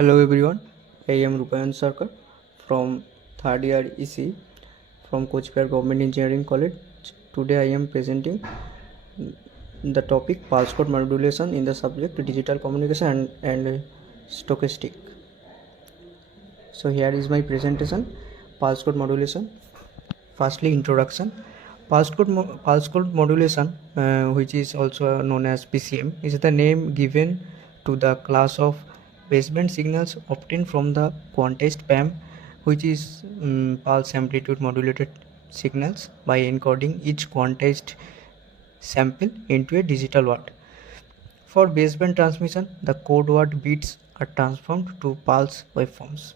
Hello everyone, I am Rupayan Sarkar from third year EC from Coochbehar Government Engineering College. Today I am presenting the topic pulse code modulation in the subject digital communication and stochastic. So here is my presentation, pulse code modulation. Firstly, introduction. Pulse code modulation, which is also known as PCM, is the name given to the class of baseband signals obtained from the quantized PAM, which is pulse amplitude modulated signals by encoding each quantized sample into a digital word. For baseband transmission, the code word bits are transformed to pulse waveforms.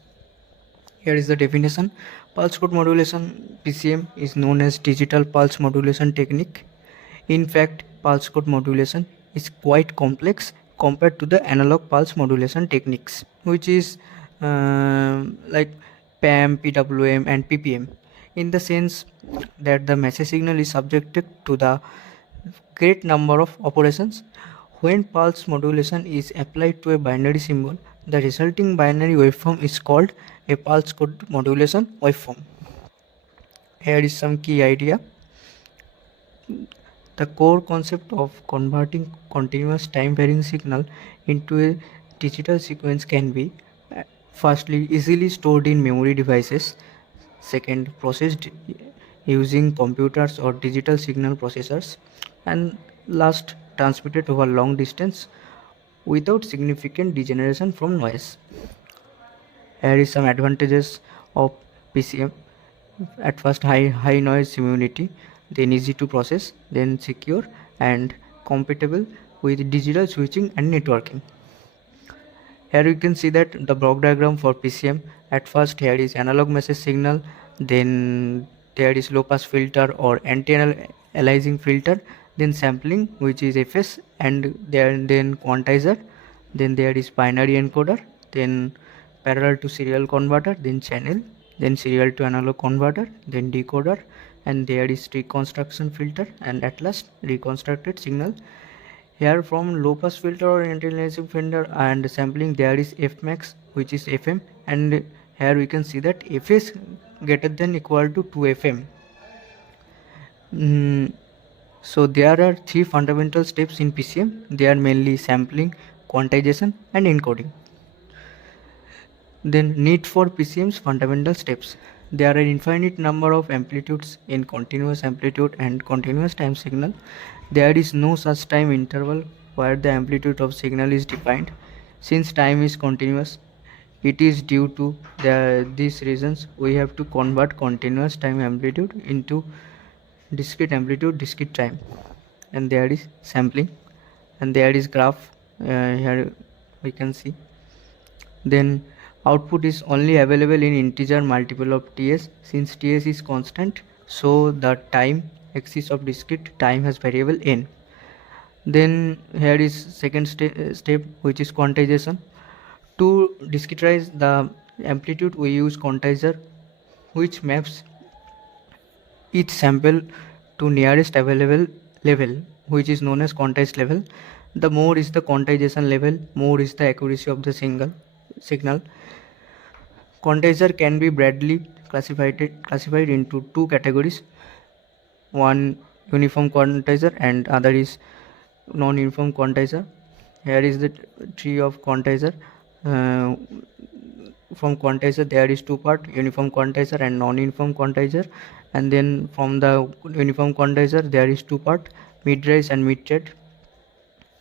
Here is the definition. Pulse code modulation PCM is known as digital pulse modulation technique. In fact, pulse code modulation is quite complex compared to the analog pulse modulation techniques, which is like PAM, PWM, and PPM, in the sense that the message signal is subjected to the great number of operations. When pulse modulation is applied to a binary symbol, the resulting binary waveform is called a pulse code modulation waveform. Here is some key idea. The core concept of converting continuous time varying signal into a digital sequence can be firstly easily stored in memory devices, second processed using computers or digital signal processors, and last transmitted over long distance without significant degeneration from noise. Here is some advantages of PCM. At first, high noise immunity, then easy to process, then secure and compatible with digital switching and networking. Here you can see that the block diagram for PCM. At first, here is analog message signal, then there is low pass filter or anti-aliasing filter, then sampling, which is FS, and then quantizer, then there is binary encoder, then parallel to serial converter, then channel, then serial to analog converter, then decoder, and there is reconstruction filter, and at last reconstructed signal. Here from low pass filter or anti-aliasing filter and sampling, there is Fmax, which is FM, and here we can see that Fs greater than equal to 2 FM. So there are three fundamental steps in PCM. They are mainly sampling, quantization, and encoding. Then need for PCM's fundamental steps. There are an infinite number of amplitudes in continuous amplitude and continuous time signal. There is no such time interval where the amplitude of signal is defined. Since time is continuous, it is due to these reasons we have to convert continuous time amplitude into discrete amplitude, discrete time. And there is sampling, and there is graph. Here we can see. Then output is only available in integer multiple of TS. Since TS is constant, so the time axis of discrete time has variable n. Then here is second step, which is quantization. To discretize the amplitude, we use quantizer, which maps each sample to nearest available level, which is known as quantized level. The more is the quantization level, more is the accuracy of the signal. Quantizer can be broadly classified into two categories. One uniform quantizer and other is non-uniform quantizer. Here is the tree of quantizer. From quantizer there is two part, uniform quantizer and non-uniform quantizer, and then from the uniform quantizer there is two part, mid-rise and mid-rate.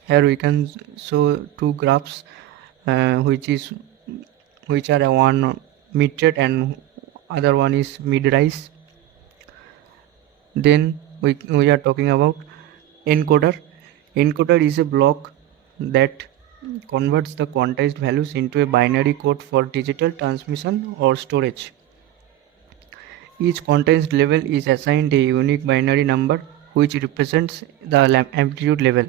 Here we can show two graphs which are one mid-rate and other one is mid-rise. Then we are talking about encoder. Encoder is a block that converts the quantized values into a binary code for digital transmission or storage. Each quantized level is assigned a unique binary number which represents the amplitude level.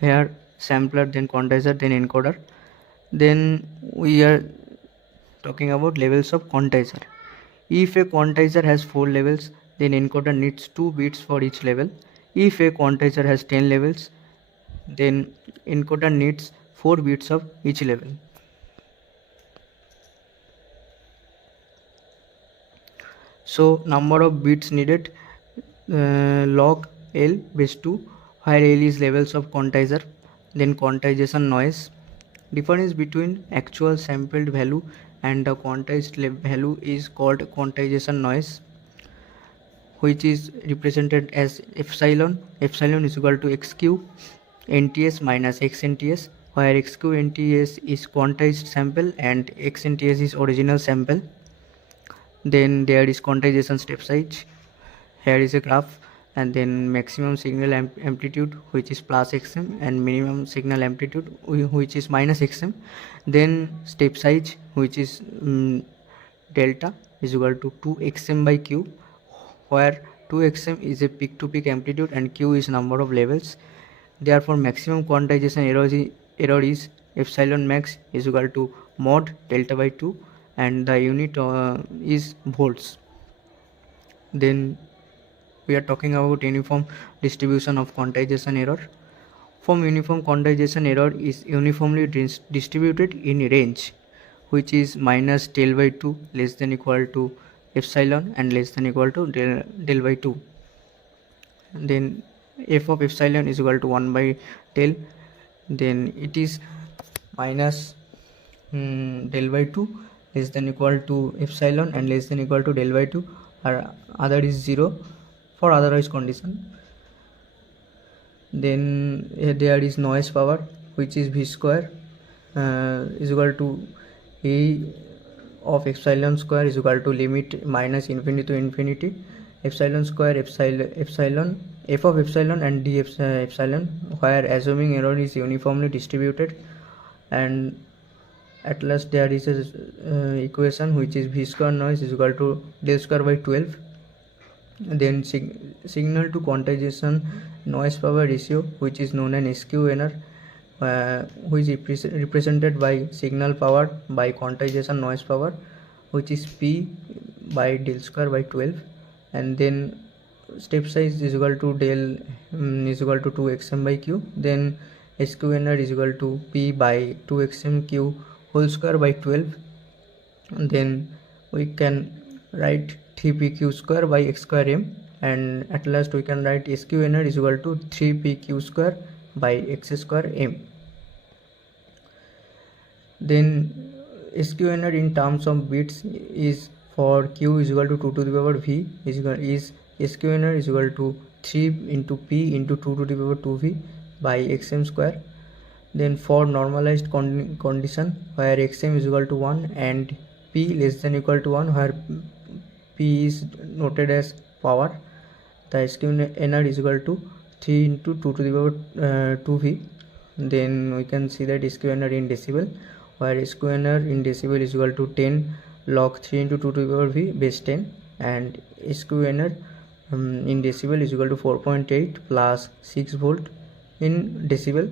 Here sampler, then quantizer, then encoder. Then we are talking about levels of quantizer. If a quantizer has 4 levels, then encoder needs 2 bits for each level. If a quantizer has 10 levels, then encoder needs 4 bits of each level. So number of bits needed, log L base 2, where L is levels of quantizer. Then quantization noise. Difference between actual sampled value and the quantized value is called quantization noise, which is represented as epsilon. Epsilon is equal to xq nts minus xnts, where xq nts is quantized sample and xnts is original sample. Then there is quantization step size. Here is a graph, and then maximum signal amplitude, which is plus xm, and minimum signal amplitude, which is minus xm. Then step size, which is delta is equal to 2xm by q, where 2xm is a peak to peak amplitude and q is number of levels. Therefore maximum quantization error is epsilon max is equal to mod delta by 2, and the unit is volts. Then we are talking about uniform distribution of quantization error. From uniform quantization error is uniformly distributed in range, which is minus del by 2 less than equal to epsilon and less than equal to del by 2. Then f of epsilon is equal to 1 by del, then it is minus del by 2 less than equal to epsilon and less than equal to del by 2, or other is 0 for otherwise condition. Then there is noise power, which is v square is equal to a of epsilon square is equal to limit minus infinity to infinity epsilon square epsilon f of epsilon and d epsilon, where assuming error is uniformly distributed. And at last there is a equation which is v square noise is equal to del square by 12. Then signal to quantization noise power ratio, which is known as SQNR, which is represented by signal power by quantization noise power, which is P by del square by 12. And then step size is equal to del is equal to 2xm by q. Then SQNR is equal to P by 2xm q whole square by 12. And then we can write 3pq square by x square m, and at last we can write SQNR is equal to 3pq square by x square m. Then SQNR in terms of bits is for q is equal to 2 to the power v is SQNR is equal to 3 into p into 2 to the power 2v by xm square. Then for normalized condition where xm is equal to 1 and p less than equal to 1, where p is noted as power, the SQNR is equal to 3 into 2 to the power 2v. Then we can see that SQNR in decibel, where SQNR in decibel is equal to 10 log 3 into 2 to the power v base 10, and SQNR in decibel is equal to 4.8 plus 6 volt in decibel.